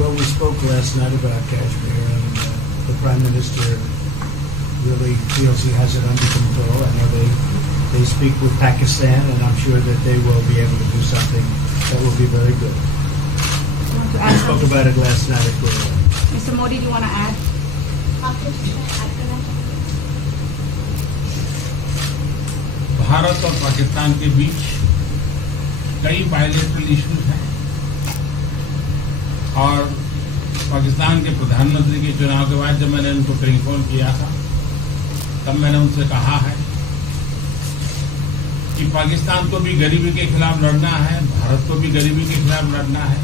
Well, we spoke last night about Kashmir, and the Prime Minister really feels he has it under control. I know they speak with Pakistan, and I'm sure that they will be able to do something that will be very good. We spoke about it last night at Gurugram. Mr. Modi, do you want to add? Bharat और पाकिस्तान के बीच कई bilateral issues हैं और पाकिस्तान के प्रधानमंत्री के चुनाव के बाद जब मैंने उनको टेलीफोन किया था तब मैंने उनसे कहा है कि पाकिस्तान को भी गरीबी के खिलाफ लड़ना है, भारत को भी गरीबी के खिलाफ लड़ना है,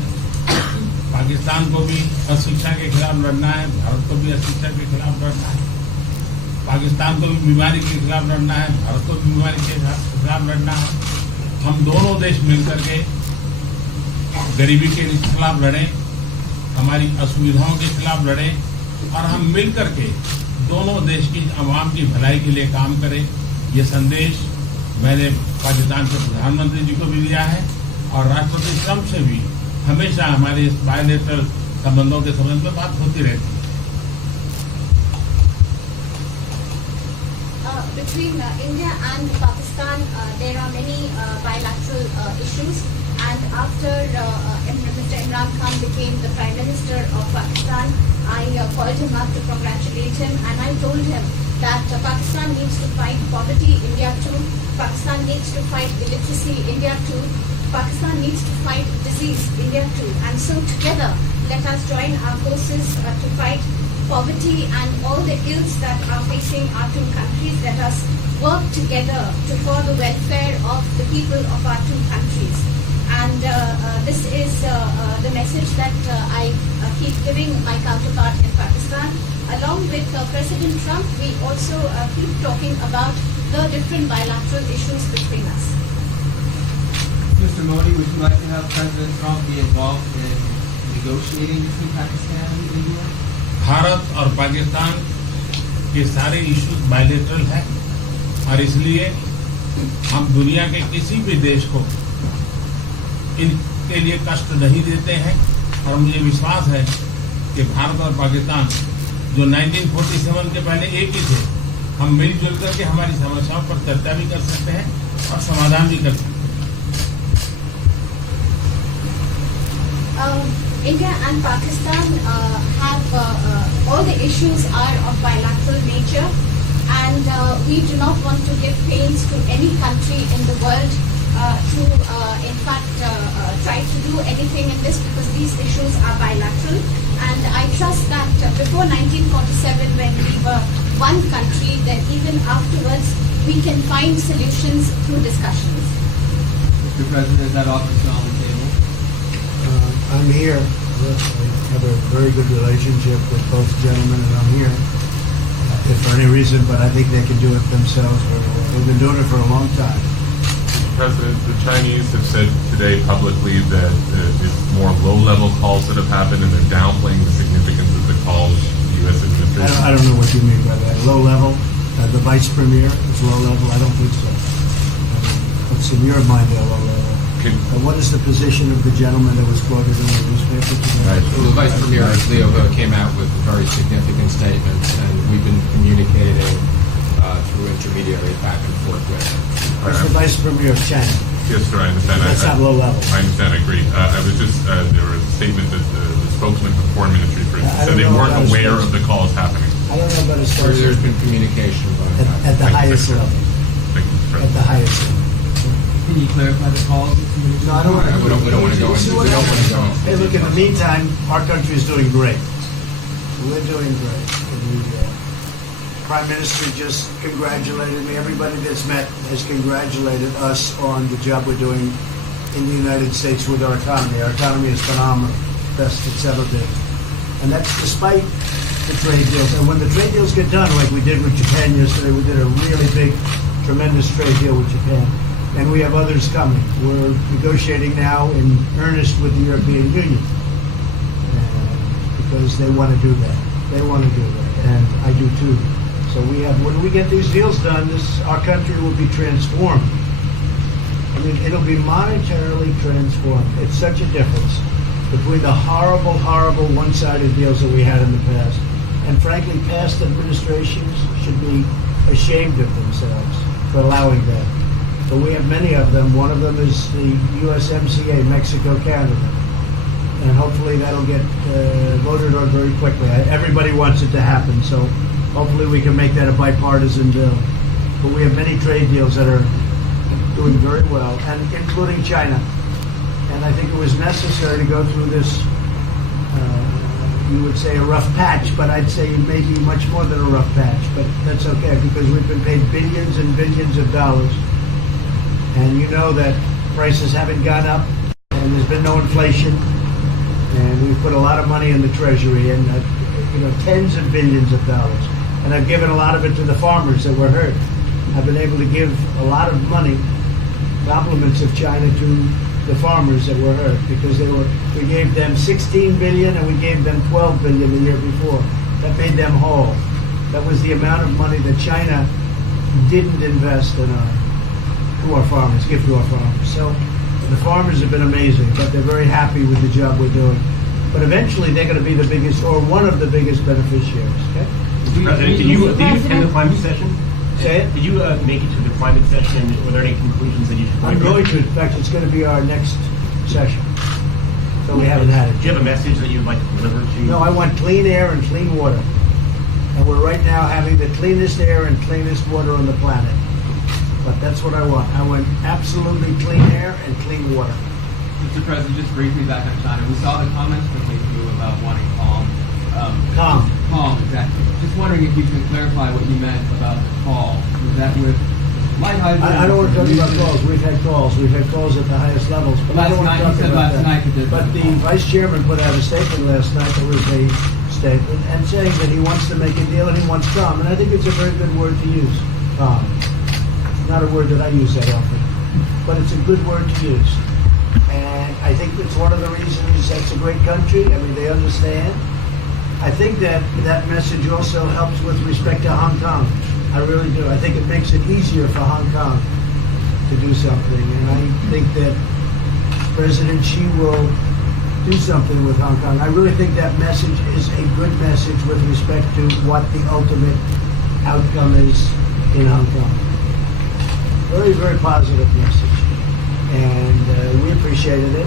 पाकिस्तान को भी अशिक्षा के खिलाफ लड़ना है, भारत को भी अशिक्षा के खिलाफ लड़ना है, पाकिस्तान को भी बीमारी के खिलाफ लड़ना है, भारत को भी बीमारी के खिलाफ लड़ना है। हम दोनों देश मिलकर के गरीबी के खिलाफ लड़ें, हमारी असुविधाओं के खिलाफ लड़ें और हम मिलकर के दोनों देश की आवाम की भलाई के लिए काम करें। ये संदेश मैंने पाकिस्तान के प्रधानमंत्री जी को भी दिया है और राष्ट्रपति ट्रंप से भी हमेशा हमारे इस बायलैटरल संबंधों के संबंध में बात होती रहती है। Between India and Pakistan, there are many bilateral issues. And after Mr. Imran Khan became the Prime Minister of Pakistan, I called him up to congratulate him, and I told him that Pakistan needs to fight poverty, India too. Pakistan needs to fight illiteracy, India too. Pakistan needs to fight disease, India too. And so together, let us join our forces to fight poverty and all the ills that are facing our two countries. Let us work together for the welfare of the people of our two countries. And this is the message that I keep giving my counterpart in Pakistan. Along with President Trump, we also keep talking about the different bilateral issues between us. Mr. Modi, would you like to have President Trump be involved in negotiating between Pakistan and India? Bharat और पाकिस्तान के सारे issues bilateral हैं और इसलिए हम दुनिया के किसी भी देश को इनके लिए कष्ट नहीं देते हैं और मुझे विश्वास है कि भारत और पाकिस्तान जो 1947 के पहले एक ही थे, हम मिलजुल करके हमारी समस्याओं पर चर्चा भी कर सकते हैं और समाधान भी कर सकते हैं। India and Pakistan have all the issues are of bilateral nature, and we do not want to give pains to any country in the world to in fact try to do anything in this, because these issues are bilateral. And I trust that before 1947, when we were one country, then even afterwards we can find solutions through discussions. Mr. President, is that offer still on the table? I'm here. I have a very good relationship with both gentlemen, and I'm here if for any reason, but I think they can do it themselves. They've been doing it for a long time. President, the Chinese have said today publicly that it's more low-level calls that have happened, and they're downplaying the significance of the calls the U.S. administration. I don't know what you mean by that. Low level? The vice premier is low level? I don't think so. What's in your mind, they're low level? What is the position of the gentleman that was quoted in the newspaper today? Right. Well, the Vice Premier Leo came out with very significant statements, and we've been communicating through intermediaries back and forth with him. That's the Vice Premier of China. Yes, sir, I understand. That's not low level. I understand, I agree. I was just, there was a statement that the spokesman for the Foreign Ministry, for instance, said they weren't aware of the calls happening. I don't know about his There's been communication at the highest level. Thank you, Mr. At the President. highest level. Can you clarify the calls? No, I don't want to. We don't want to go into. We don't want to go into. Hey, look, in the meantime, our country is doing great. We're doing great. The Prime Minister just congratulated me. Everybody that's met has congratulated us on the job we're doing in the United States with our economy. Our economy is phenomenal, best it's ever been. And that's despite the trade deals. And when the trade deals get done, like we did with Japan yesterday, we did a really big, tremendous trade deal with Japan. And we have others coming. We're negotiating now in earnest with the European Union because they want to do that. They want to do that, and I do too. So we have. When we get these deals done, our country will be transformed. I mean, it'll be monetarily transformed. It's such a difference. between the horrible, horrible one-sided deals that we had in the past. And frankly, past administrations should be ashamed of themselves for allowing that. But we have many of them. One of them is the USMCA, Mexico-Canada. And hopefully that'll get voted on very quickly. Everybody wants it to happen, so hopefully we can make that a bipartisan bill. But we have many trade deals that are doing very well, and including China. And I think it was necessary to go through this, you would say a rough patch, but I'd say maybe much more than a rough patch. But that's okay, because we've been paid billions and billions of dollars. And you know that prices haven't gone up, and there's been no inflation. And we've put a lot of money in the Treasury, and tens of billions of dollars. And I've given a lot of it to the farmers that were hurt. I've been able to give a lot of money, compliments of China, to the farmers that were hurt, because we gave them 16 billion and we gave them 12 billion the year before. That made them whole. That was the amount of money that China didn't invest in to our farmers, give to our farmers. So the farmers have been amazing, but they're very happy with the job we're doing. But eventually they're going to be the biggest, or one of the biggest beneficiaries. Okay? Mr. President, did you attend the climate session? Say it? Did you make it to the climate session? Were there any conclusions that you should I'm going to. In fact, it's going to be our next session. So we haven't had it. Do you have a message that you'd like to deliver to? No, I want clean air and clean water. And we're right now having the cleanest air and cleanest water on the planet. But that's what I want. I want absolutely clean air and clean water. Mr. President, just briefly back on China, we saw the comments from you about wanting calm. Calm. Calm, exactly. Just wondering if you could clarify what you meant about the call. Was that with light hydrogen? I don't want to talk about calls. We've had calls. We've had calls at the highest levels. But I don't want to talk about that. But the Vice Chairman put out a statement last night. There was a statement and saying that he wants to make a deal and he wants calm. And I think it's a very good word to use, calm. Not a word that I use that often, but it's a good word to use. And I think it's one of the reasons that's a great country. I mean, they understand. I think that message also helps with respect to Hong Kong. I really do. I think it makes it easier for Hong Kong to do something. And I think that President Xi will do something with Hong Kong. I really think that message is a good message with respect to what the ultimate outcome is in Hong Kong. Very, very positive message. And we appreciated it.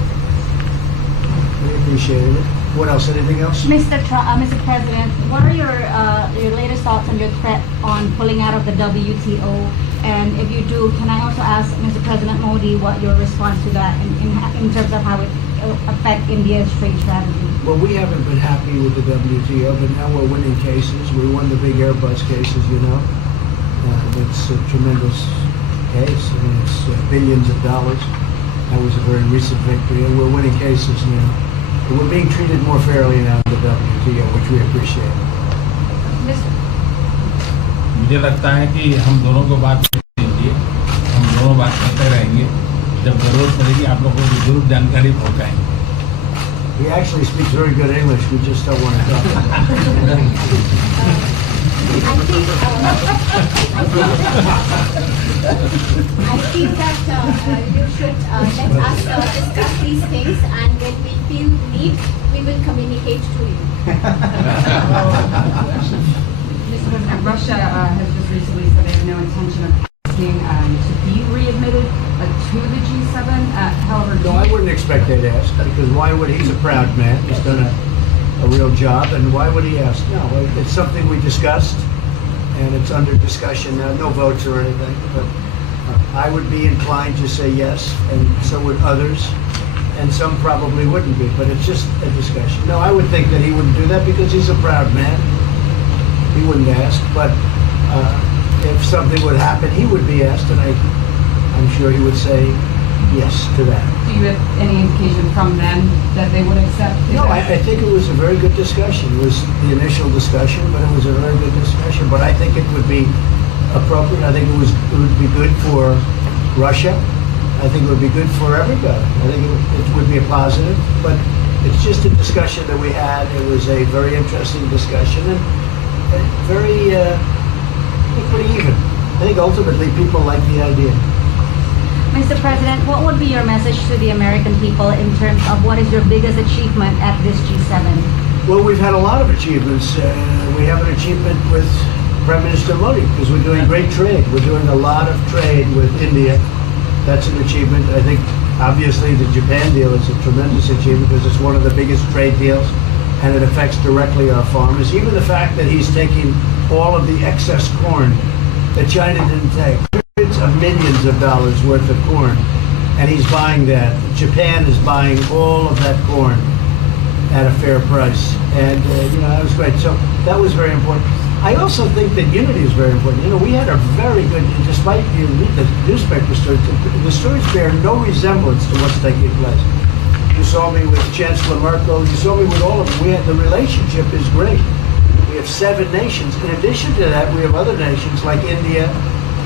We appreciated it. What else? Anything else? Mr. President, what are your latest thoughts on your threat on pulling out of the WTO? And if you do, can I also ask Mr. President Modi what your response to that in terms of how it will affect India's trade strategy? Well, we haven't been happy with the WTO, but now we're winning cases. We won the big Airbus cases, you know. It's a tremendous case. I mean, it's billions of dollars. That was a very recent victory, and we're winning cases now. And we're being treated more fairly now in the WTO, which we appreciate. मुझे लगता है कि हम दोनों को बात कीजिए, हम दोनों बात करते रहेंगे. जब जरूरत पड़ेगी आप लोगों को जरूर जानकारी पहुंचाएंगे. He actually speaks very good English. We just don't want to talk about it. I think that you should let us discuss these things, and when we feel need, we will communicate to you. Mr. President, Russia has just recently said they have no intention of asking to be readmitted to the G7. However, No, I wouldn't expect they'd ask, because why would he's a proud man. He's done a real job, and why would he ask? No, it's something we discussed, and it's under discussion now. No votes or anything, but I would be inclined to say yes, and so would others, and some probably wouldn't be, but it's just a discussion. No, I would think that he wouldn't do that because he's a proud man. He wouldn't ask, but if something would happen, he would be asked, and I'm sure he would say yes to that. do you have any indication from them that they would accept? No, I think it was a very good discussion. It was the initial discussion, but it was a very good discussion. But I think it would be appropriate. I think it would be good for Russia. I think it would be good for everybody. I think it would be a positive. But it's just a discussion that we had. It was a very interesting discussion and pretty even. I think ultimately people like the idea. Mr. President, what would be your message to the American people in terms of what is your biggest achievement at this G7? Well, we've had a lot of achievements. We have an achievement with Prime Minister Modi because we're doing great trade. We're doing a lot of trade with India. That's an achievement. I think, obviously, the Japan deal is a tremendous achievement because it's one of the biggest trade deals and it affects directly our farmers. Even the fact that he's taking all of the excess corn that China didn't take, hundreds of millions of dollars worth of corn, and he's buying that. Japan is buying all of that corn at a fair price. And, that was great. So that was very important. I also think that unity is very important. We had a very good, despite you read the newspaper stories, the stories bear no resemblance to what's taking place. You saw me with Chancellor Merkel. You saw me with all of them. The relationship is great. We have 7 nations. In addition to that, we have other nations like India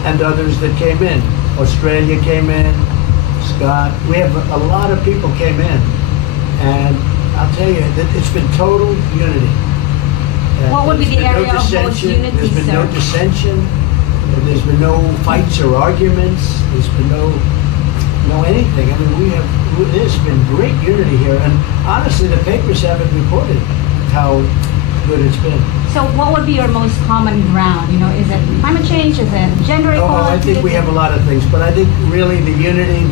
and others that came in. Australia came in, Scott. We have a lot of people came in. And I'll tell you, that it's been total unity. What would be the There's been area of most dissension. unity, There's been no sir? dissension. There's been no fights or arguments. There's been no anything. I mean, there's been great unity here. And honestly, the papers haven't reported how good it's been. So what would be your most common ground? Is it climate change? Is it gender equality? I think we have a lot of things, but I think really the unity,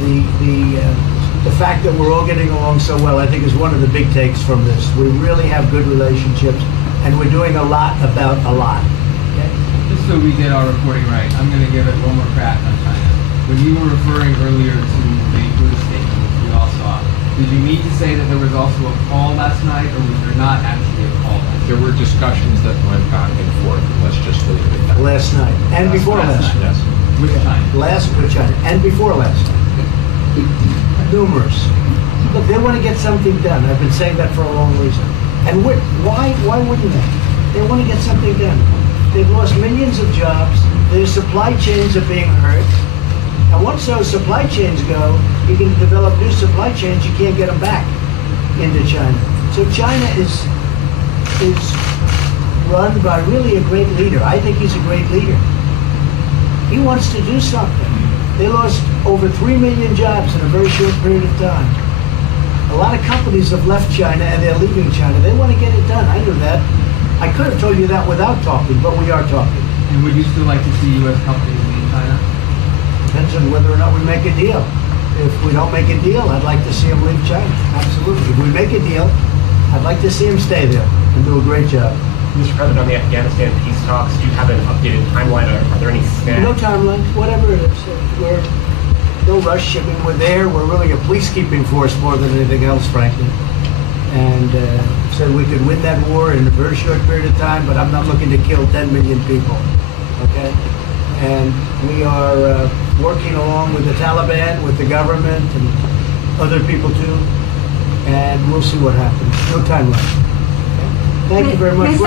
the fact that we're all getting along so well, I think is one of the big takes from this. We really have good relationships, and we're doing a lot about a lot. Okay? Just so we get our reporting right, I'm going to give it one more crack on China. When you were referring earlier to the Buddha statement, which we all saw, did you mean to say that there was also a call last night, or was there not actually a call last night? There were discussions that went back and forth, and let's just leave it at that. Last night, and before last night. Yes. With China? Last with China, and before last night. Numerous. Look, they want to get something done. I've been saying that for a long reason. And why wouldn't they? They want to get something done. They've lost millions of jobs. Their supply chains are being hurt. And once those supply chains go, you can develop new supply chains. You can't get them back into China. So China is run by really a great leader. I think he's a great leader. He wants to do something. They lost over 3 million jobs in a very short period of time. A lot of companies have left China and they're leaving China. They want to get it done. I knew that. I could have told you that without talking, but we are talking. And would you still like to see U.S. companies leave China? Depends on whether or not we make a deal. If we don't make a deal, I'd like to see them leave China. Absolutely. If we make a deal, I'd like to see them stay there and do a great job. Mr. President, on the Afghanistan peace talks, do you have an updated timeline? Are there any snags? No timeline, whatever it is. We're no rush. I mean, we're there. We're really a peacekeeping force more than anything else, frankly. And said we could win that war in a very short period of time, but I'm not looking to kill 10 million people. Okay? And we are working along with the Taliban, with the government, and other people too. And we'll see what happens. No timeline. Thank you very much.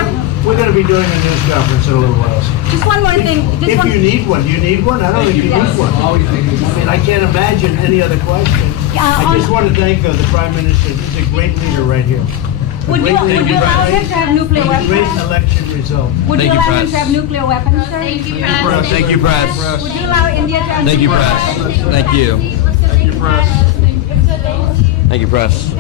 We're going to be doing a news conference in a little while. Just one more thing. If you need one, do you need one? I don't think you need one. Always thinking. I mean, I can't imagine any other question. I just want to thank the Prime Minister. He's a great leader right here. Would you allow him to have nuclear Great weapons? election result. Would you allow him to have nucleir weapons, sir? Thank you, Press. Thank you, Press. Would you allow India to have Thank you, nuclear Press. weapons? Thank you. Thank you, Press. Thank you, Press.